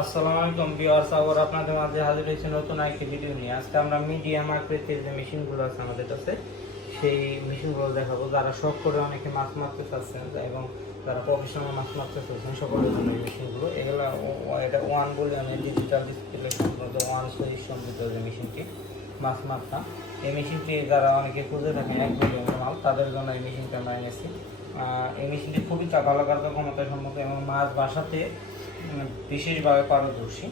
আসসালামু আলাইকুম ভিউয়ার্স, আবার আপনাদের মাঝে হাজির হয়েছে নতুন একটি ভিডিও নিয়ে। আজকে আমরা মিডিয়াম আকৃতির যে মেশিনগুলো আছে আমাদের কাছে, সেই মেশিনগুলো দেখাবো। যারা শখ করে অনেকে মাছ মারতে চাচ্ছেন এবং যারা প্রফেশনাল মাছ মারতে চাচ্ছেন সকলের জন্য এই মেশিনগুলো। এগুলো এটা ওয়ান বলে আমি ডিজিটাল ডিসপ্লে সম্পর্কে ওয়ান সুইচ সম্পর্কিত যে মেশিনটি মাছ মারতা, এই মেশিনটি যারা অনেকে খুঁজে থাকেন এক মিলিয়ন মাল, তাদের জন্য এই মেশিনটা আমরা এনেছি। এই মেশিনটি খুবই ভালো কার্যক্ষমতা সম্মত এবং মাছ বাসাতে বিশেষভাবে পারদর্শী।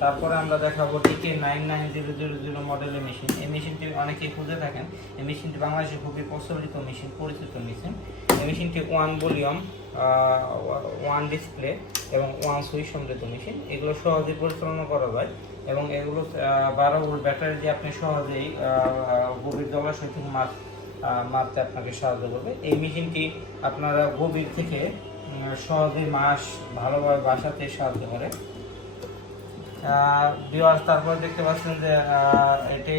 তারপরে আমরা দেখাবো ডিকে 99000 মডেলের মেশিন। এই মেশিনটি অনেকেই খুঁজে থাকেন। এই মেশিনটি বাংলাদেশে খুবই প্রচলিত মেশিন, পরিচিত মেশিন। এই মেশিনটি ওয়ান ভলিউম, ওয়ান ডিসপ্লে এবং ওয়ান সুইচ সমৃদ্ধ মেশিন। এগুলো সহজেই পরিচালনা করা যায় এবং এগুলো 12 ভোল্ট ব্যাটারি দিয়ে আপনি সহজেই গভীর জলাশয় থেকে মাছ মারতে আপনাকে সাহায্য করবে। এই মেশিনটি আপনারা গভীর থেকে সহজেই মাছ ভালোভাবে বাসাতে সাহায্য করে। ভিউয়ার্স, তারপরে দেখতে পাচ্ছেন যে এটি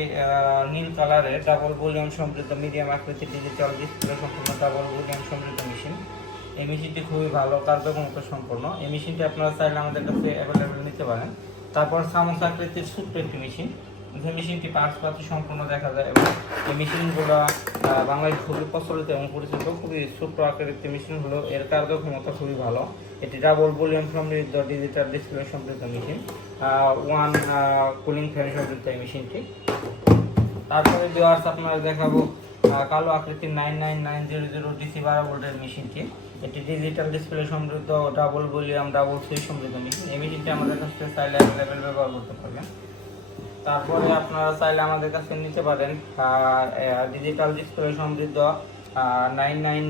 নীল কালারের ডাবল ভলিউম সমৃদ্ধ মিডিয়াম আকৃতির ডিজিটাল ডিসপ্লে সম্পূর্ণ ডাবল ভলিউম সমৃদ্ধ মেশিন। এই মেশিনটি খুবই ভালো কার্যক্ষমতা সম্পন্ন। এই মেশিনটি আপনারা চাইলে আমাদের কাছে অ্যাভেলেবেল নিতে পারেন। তারপর চামচ আকৃতির ছোট্ট একটি মেশিন, যে মেশিনটি পার্টস সম্পূর্ণ দেখা যায় এবং এই মেশিনগুলো বাংলাদেশ খুবই প্রচলিত এবং পরিচিত। খুবই ছোট্ট আকারের একটি মেশিন হলো, এর কার্যক্ষমতা খুবই ভালো। এটি ডাবল ভলিউম সমৃদ্ধ ডিজিটাল ডিসপ্লে সমৃদ্ধ মেশিন, ওয়ান কুলিং ফ্যান সমৃদ্ধ এই মেশিনটি। তারপরে ভিউয়ার্স আপনারা দেখাবো কালো আকৃতির 99900 ডিসি 12 ভোল্টের মেশিনটি। এটি ডিজিটাল ডিসপ্লে সমৃদ্ধ ডাবল ভলিউম ডাবল সুইচ সমৃদ্ধ মেশিন। এই মেশিনটি আমাদের কাছে চাইলে অ্যাভেলেবেল ব্যবহার করতে পারবেন। তারপরে আপনারা চাইলে আমাদের কাছে নিতে পারেন ডিজিটাল ডিসপ্লে সমৃদ্ধ 99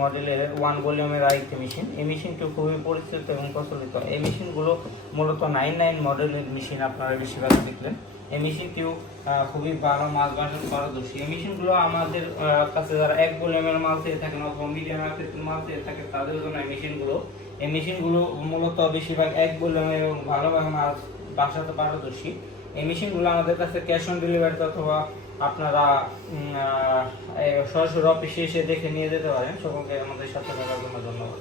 মডেলের ওয়ান ভলিউমের আরেকটি মেশিন। এই মেশিনটি খুবই পরিচিত এবং প্রচলিত। এই মেশিনগুলো মূলত 99 মডেলের মেশিন আপনারা বেশিরভাগ দেখলেন। এই মেশিনটিও খুবই ভালো মাছ বাসার পারদর্শী। এই মেশিনগুলো আমাদের কাছে যারা এক ভলিউমের মাল চেয়ে থাকেন অথবা মিডিয়াম আকৃতির মাল চেয়ে থাকে তাদের জন্য এই মেশিনগুলো মূলত বেশিরভাগ এক ভলিউমের এবং ভালোভাবে মাছ বাসাতে পারদর্শী। এই মেশিনগুলো আমাদের কাছে ক্যাশ অন ডেলিভারিতে অথবা আপনারা সরাসরি অফিসে এসে দেখে নিয়ে যেতে পারেন। সকলকে আমাদের সাথে থাকার জন্য ধন্যবাদ।